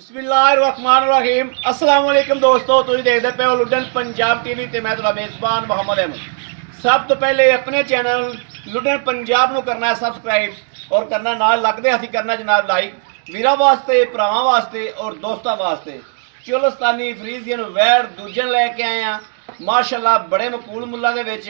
बिस्मिल्लाहिर्रहमानिर्रहीम अस्सलाम वालेकुम दोस्तों, तुम देखते पे हो लुडन पंजाब टीवी ते मैं तुहाडा मेज़बान मोहम्मद अहमद। सब तो पहले अपने चैनल लुडन पंजाब नूं करना है सबसक्राइब और करना नाल लगदे हथी करना जनाब लाइक। वीरां वास्ते, भरावां वास्ते और दोस्तां वास्ते चोलस्तानी फ्रीजियन वैर दूजन लैके आए हैं माशाअल्लाह। बड़े मकूल मुल्लां दे विच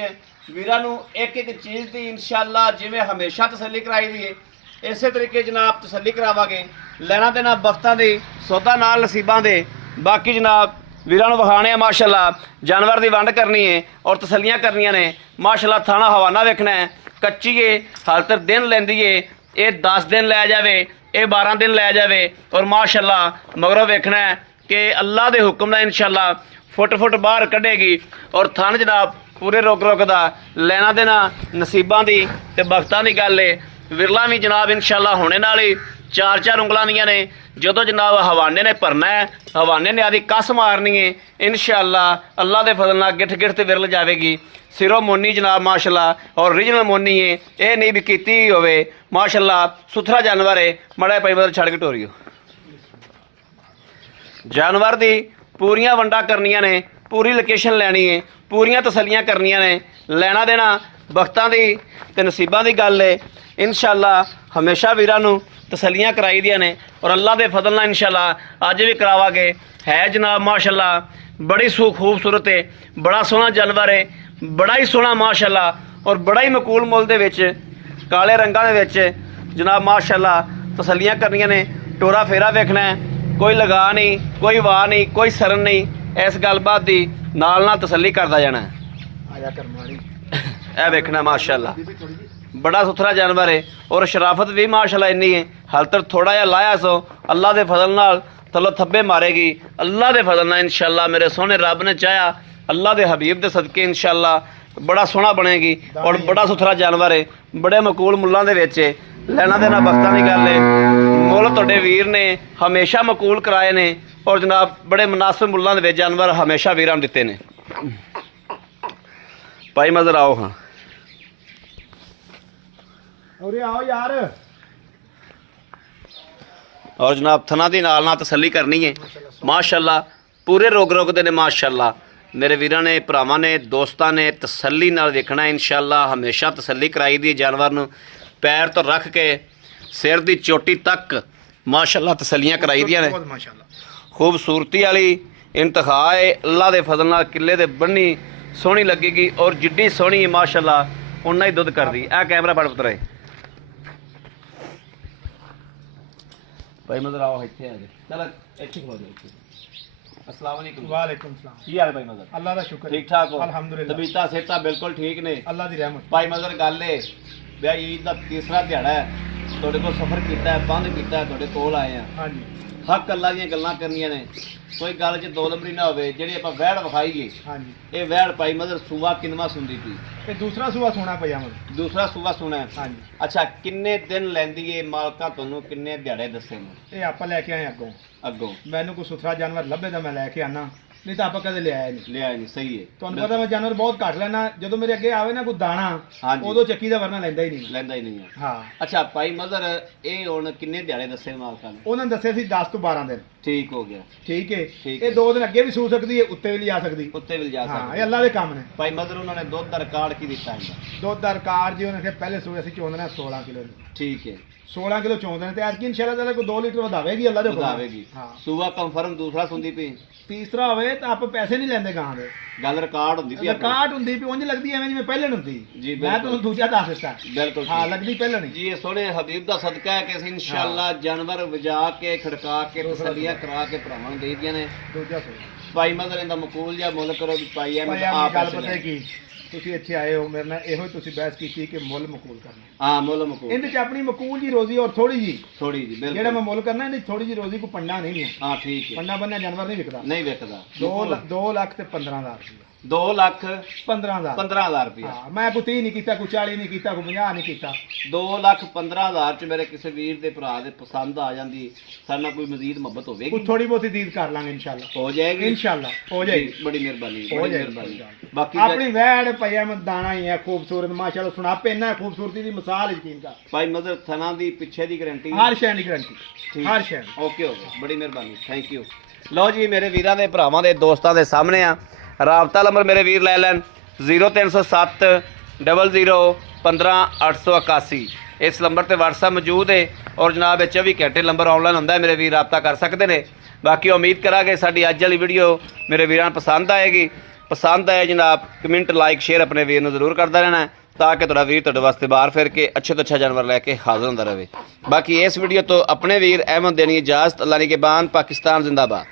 वीरां नूं एक एक चीज़ दी इंशाअल्लाह जिवें हमेशा तसल्ली कराई दी है इस तरीके जनाब तसल्ली करावांगे। लेना देना बख्तां दी सौदा नाल नसीबां दे। बाकी जनाब वीरां नूं विखाणे माशाअल्लाह जानवर दी वंड करनी है और तसल्लियां करनियां ने माशाअल्लाह। थाना हवाना वेखना है कच्ची है हाल तक दिन लैंदी है, ये 10 दिन लै जावे, ये 12 दिन लै जावे और माशाअल्लाह मगरों वेखना है कि अल्लाह दे हुक्म दा इंशाअल्लाह फुट फुट बाहर कढेगी और थान जनाब पूरे रोक रोक दा। लेना देना नसीबां दी ते बख्तां दी गल है। विरला भी जनाब इंशाअल्लाह होने नाल ही 4-4 उंगलों दियां ने। जो जनाब हवाने ने भरना है, हवाने ने आदि कस मारनी है इंशाअल्लाह अल्लाह के फजल नाल गिठ गिठ ते विरल जाएगी। सिरों मोनी जनाब माशाअल्लाह और ओरिजिनल मोनी है, ये नहीं भी कीती होवे माशाअल्लाह। सुथरा जानवर है, मड़ा पाई मतलब छड़ के टोरियो। जानवर दी पूरियां वंडा करनियां ने, पूरी लोकेशन लैनी है, पूरियां तसल्लियां करनियां ने। लेना देना बख्तां दी ते नसीबां दी गल है इंशाअल्लाह। हमेशा वीरां नूं तसल्लियां कराई दियां ने और अल्लाह के फजल नाल इंशाअल्लाह अज भी करावांगे। है जनाब माशाअल्लाह बड़ी खूबसूरत है, बड़ा सोहना जानवर है, बड़ा ही सोहना माशाअल्लाह और बड़ा ही मकूल मुल दे विच काले रंगां दे विच जनाब माशाअल्लाह तसल्लियां करनियां ने। टोरा फेरा वेखना है, कोई लगा नहीं, कोई वाह नहीं, कोई सरन नहीं, इस गलबात दी नाल नाल तसल्ली करदा जाना है। ए वेखना माशाअल्लाह बड़ा सुथरा जानवर है और शराफत भी माशाअल्लाह इन्नी है। हाल तक थोड़ा जिहा लाया सो अल्लाह के फजल नाल थल्लों थब्बे मारेगी अल्लाह के फजल नाल इंशाअल्लाह। मेरे सोहने रब ने चाहा अल्लाह के हबीब के सदके इंशाअल्लाह बड़ा सोहना बनेगी और बड़ा सुथरा जानवर है, बड़े मकूल मुल्लां दे विच है। लेना देना बख्तां दी गल है, मुल तुहाडे वीर ने हमेशा मकूल कराए ने और जनाब बड़े मुनासिब मुल्लां दे विच जानवर हमेशा वीरां नूं दित्ते ने। भाई मज़र आओ। हाँ और आओ यार। और जनाब थना दी नाल नाल तसल्ली करनी है माशाअल्लाह। पूरे रोक रोक दे ने माशाअल्लाह। मेरे वीरां ने, भरावां ने, दोस्तां ने तसल्ली नाल देखना इंशाअल्लाह। हमेशा तसल्ली कराई दी जानवर नूं पैर तो रख के सिर दी चोटी तक माशाअल्लाह तसल्लियां कराई दियां ने। खूबसूरती वाली इंतखा है अल्लाह दे फजल नाल। किले दे बन्नी सोहनी लगेगी और जिड्डी सोहनी है माशाअल्लाह उन्ना ही दुध करदी। आ कैमरा फड़ पुत्तरा भाई मदर आओ इत्थे आ जा। चल इत्थे खलो जा। अस्सलाम वालेकुम। वालेकुम सलाम। की हाल भाई मदर? अल्लाह दा शुक्र। ठीक ठाक हो? अल्हम्दुलिल्लाह। तबीयतां सेहतां बिल्कुल ठीक ने? अल्लाह दी रहमत। भाई मदर गल है भैया ईद का तीसरा दिहाड़ा है, तुहाडे कोल सफर कीता है, बंद कीता है, तुहाडे कोल आए हैं। हाँ जी हक अल्लाह दी गल्लां करनियां ने। कोई गल च दो नंबरी ना होवे। जिहड़ी आपां वैड़ विखाईए हाँ जी। ये वैड़ पाई मदर सूआ किनवा सुंदी पई? ये दूसरा सुबह सोना पिया मत। दूसरा सूआ सुना है। हाँ जी। अच्छा किन्ने दिन लैंदी है मालका तुहानू किन्ने दिहाड़े दस्से ने ये आप लैके आए अगों। अगों? मैनू कोई सुथरा जानवर लभे तो मैं लैके आना, नहीं तो आप कदे ले आए नहीं। लिया नहीं सही है। ਤੁਹਾਨੂੰ ਪਤਾ ਮੈਂ ਜਾਨਵਰ ਬਹੁਤ ਘੱਟ ਲੈਣਾ। ਜਦੋਂ ਮੇਰੇ ਅੱਗੇ ਆਵੇ ਨਾ ਕੋਈ ਦਾਣਾ हाँ जी ਉਦੋਂ ਚੱਕੀ ਦਾ ਵਰਨਾ ਲੈਂਦਾ ਹੀ ਨਹੀਂ। ਲੈਂਦਾ ਹੀ ਨਹੀਂ ਹੈ। ਹਾਂ ਅੱਛਾ ਭਾਈ ਮਦਰ ਇਹ ਹੁਣ ਕਿੰਨੇ ਦਿਹਾੜੇ ਦੱਸੇ ਮਾਲਕਾਂ ਨੇ? ਉਹਨਾਂ ਨੇ ਦੱਸਿਆ ਸੀ 10 ਤੋਂ 12 ਦਿਨ। ਠੀਕ ਹੋ ਗਿਆ। ਠੀਕ ਹੈ। ਠੀਕ ਇਹ 2 ਦਿਨ ਅੱਗੇ ਵੀ ਸੂ ਸਕਦੀ ਹੈ, ਉੱਤੇ ਵੀ ਲਿਜਾ ਸਕਦੀ। ਉੱਤੇ ਵੀ ਜਾ ਹਾਂ ਸਕਦੇ ਇਹ ਅੱਲਾਹ ਦੇ ਕੰਮ ਨੇ। ਭਾਈ ਮਦਰ ਉਹਨਾਂ ਨੇ ਦੁੱਧ ਦਾ ਰਿਕਾਰਡ ਕੀ ਦਿੱਤਾ ਇਹਦਾ? ਦੁੱਧ ਦਾ ਰਿਕਾਰਡ ਜੀ ਉਹਨੇ ਕਿਹਾ ਪਹਿਲੇ ਸੂਏ ਅਸੀਂ ਚੋਂਦੇ ਨੇ 16 ਕਿਲੋ ਦੀ। ਠੀਕ ਹੈ 16 ਕਿਲੋ ਚੋਂਦੇ ਨੇ ਤੇ ਅੱਜ ਇਨਸ਼ਾਅੱਲਾ ਤਾਲਾ ਕੋਈ 2 ਲੀਟਰ ਵਧਾਵੇਗੀ ਅੱਲਾਹ ਦੇ ਹੁਕਮ ਨਾਲ। ਵਧਾਵੇਗੀ। ਹਾਂ ਸੂਆ ਕਨਫਰਮ ਦੂਸਰਾ ਸੁਣਦੀ ਪਈ? ਤੀਸਰਾ ਹੋਵੇ ਤਾਂ ਆਪ ਪੈਸੇ ਨਹੀਂ ਲੈਂਦੇ ਗਾਂ ਦੇ। ਗੱਲ ਰਿਕਾਰਡ ਹੁੰਦੀ ਪਈ ਆਪਣੀ? ਰਿਕਾਰਡ ਹੁੰਦੀ ਵੀ ਉਂਝ ਲੱਗਦੀ ਐਵੇਂ ਜਿਵੇਂ ਪਹਿਲੇ ਹੁੰਦੀ। ਜੀ ਮੈਂ ਬਿਲਕੁਲ ਤੁਹਾਨੂੰ ਦੂਜਾ ਦੱਸ ਦਿੱਤਾ। ਬਿਲਕੁਲ ਹਾਂ ਠੀਕ। ਲੱਗਦੀ ਪਹਿਲੇ ਨਹੀਂ। ਜੀ ਇਹ ਸੋਹਣੇ ਹਬੀਬ ਦਾ ਸਦਕਾ ਹੈ ਕਿ ਅਸੀਂ ਇਨਸ਼ਾਅੱਲਾ ਜਾਨਵਰ ਵਜਾ ਕੇ ਖੜਕਾ ਕੇ ਤਸੱਲੀਆਂ ਕਰਾ ਕੇ ਭਰਾਵਾਂ ਨੂੰ ਦੇ ਦੀਆਂ ਨੇ। ਦੂਜਾ ਸੋ ਭਾਈ ਮਦਰ ਇਹਦਾ ਮਕੂਲ ਜਾਂ ਮੁੱਲ ਕਰੋ ਵੀ ਭਾਈ ਐ ਭਾਈ ਮੈਂ ਆਪ ਆਪ ਗੱਲ ਪੈਸੇ ਪਤਾ ਲੈ। ਕੀ ਤੁਸੀਂ ਇੱਥੇ ਆਏ ਹੋ ਮੇਰੇ ਨਾਲ ਇਹੋ ਹੀ ਤੁਸੀਂ ਬਹਿਸ ਕੀਤੀ ਕਿ ਮੁੱਲ ਮਕੂਲ ਕਰਨਾ। ਹਾਂ ਮੁੱਲ ਮਕੂਲ ਇਹਦੇ ਚ ਆਪਣੀ ਮਕੂਲ ਜੀ ਰੋਜ਼ੀ ਔਰ ਥੋੜੀ ਜੀ ਥੋੜੀ ਜੀ ਜਿਹੜਾ ਬਿਲਕੁਲ। ਮੈਂ ਮੁੱਲ ਕਰਨਾ ਇਹਦੀ ਥੋੜੀ ਜੀ ਰੋਜ਼ੀ ਕੋ ਪੰਡਾ ਨਹੀਂ ਹੈ। ਹਾਂ ਠੀਕ ਹੈ। ਪੰਡਾ ਬੰਨਿਆ ਜਾਨਵਰ ਨਹੀਂ ਵਿਕਦਾ। ਨਹੀਂ ਵਿਕਦਾ। 2 ਲੱਖ ਤੇ 15,000 ਰੁਪਇਆ 2,15,000 15,000 रुपया। ਹਾਂ ਮੈਂ ਕੋਈ 30 ਨਹੀਂ ਕੀਤਾ, ਕੋਈ 40 ਨਹੀਂ ਕੀਤਾ, ਕੋਈ 50 ਨਹੀਂ ਕੀਤਾ। 2,15,000 ਚ ਮੇਰੇ ਕਿਸੇ ਵੀਰ ਦੇ ਭਰਾ ਦੇ ਪਸੰਦ ਆ ਜਾਂਦੀ, ਸਾਡੇ ਨਾਲ ਕੋਈ ਮਜ਼ੀਦ ਮੁਹੱਬਤ ਕੋਈ ਹੋਵੇਗੀ, ਥੋੜੀ ਬਹੁਤੀ ਦੀਦ ਕਰ ਲਾਂਗੇ ਇਨਸ਼ਾਅੱਲਾ। ਹੋ ਜਾਏਗੀ ਇਨਸ਼ਾਅੱਲਾ ਹੋ ਜਾਏਗੀ। ਜੀ, ਬੜੀ ਮਿਹਰਬਾਨੀ, ਹੋ ਬੜੀ ਜਾਏਗੀ। ਮਿਹਰਬਾਨੀ। ਬਾਕੀ ਆਪਣੀ ਵੈੜ ਪਿਆ ਮੈਂ ਦਾਣਾ ਹੀ ਹੈ ਖੂਬਸੂਰਤ ਮਾਸ਼ਾਅੱਲਾ, ਸੁਣਾਪੇ ਇੰਨਾ ਖੂਬਸੂਰਤੀ ਦੀ ਮਿਸਾਲ ਯਕੀਨ ਕਰ। ਭਾਈ ਮਦਰ ਥਣਾ ਦੀ ਪਿੱਛੇ ਦੀ ਗਾਰੰਟੀ ਹਰ ਸ਼ੈ ਦੀ ਗਰੰਟੀ, ਹਰ ਸ਼ੈ। ਓਕੇ ਹੋ ਗਿਆ, ਬੜੀ ਮਿਹਰਬਾਨੀ, ਥੈਂਕ ਯੂ। ਲਓ ਜੀ ਮੇਰੇ ਵੀਰਾਂ ਦੇ ਭਰਾਵਾਂ ਦੇ ਦੋਸਤਾਂ ਦੇ ਸਾਹਮਣੇ ਆ ਰਾਬਤਾ ਨੰਬਰ ਮੇਰੇ ਵੀਰ ਲੈ ਲੈਣ 0307 00 15 881। ਇਸ ਨੰਬਰ ਤੇ WhatsApp ਮੌਜੂਦ ਹੈ ਔਰ ਜਨਾਬ ਇਹ 24 ਘੰਟੇ ਨੰਬਰ ਆਨਲਾਈਨ ਹੁੰਦਾ ਹੈ, ਮੇਰੇ ਵੀਰ ਰਾਬਤਾ ਕਰ ਸਕਦੇ ਨੇ। ਬਾਕੀ ਉਮੀਦ ਕਰਾਂਗੇ ਸਾਡੀ ਅੱਜ ਵਾਲੀ ਵੀਡੀਓ ਮੇਰੇ ਵੀਰਾਂ ਨੂੰ ਪਸੰਦ ਆਏਗੀ। ਪਸੰਦ ਆਏ ਜਨਾਬ ਕਮੈਂਟ ਲਾਈਕ ਸ਼ੇਅਰ ਆਪਣੇ ਵੀਰ ਨੂੰ ਜ਼ਰੂਰ ਕਰਦਾ ਰਹਿਣਾ ਤਾਂ ਕਿ ਤੁਹਾਡਾ ਵੀਰ ਤੁਹਾਡੇ ਵਾਸਤੇ ਬਾਹਰ ਫਿਰ ਕੇ ਅੱਛੇ ਤੋਂ ਅੱਛਾ ਜਾਨਵਰ ਲੈ ਕੇ ਹਾਜ਼ਰ ਹੁੰਦਾ ਰਹੇ। ਬਾਕੀ ਇਸ ਵੀਡੀਓ ਤੋਂ ਆਪਣੇ ਵੀਰ ਅਹਿਮਦ ਦੇਣੀ ਇਜਾਜ਼ਤ। ਅੱਲਾ ਨਿਗਹਿਬਾਨ, ਪਾਕਿਸਤਾਨ ਜ਼ਿੰਦਾਬਾਦ।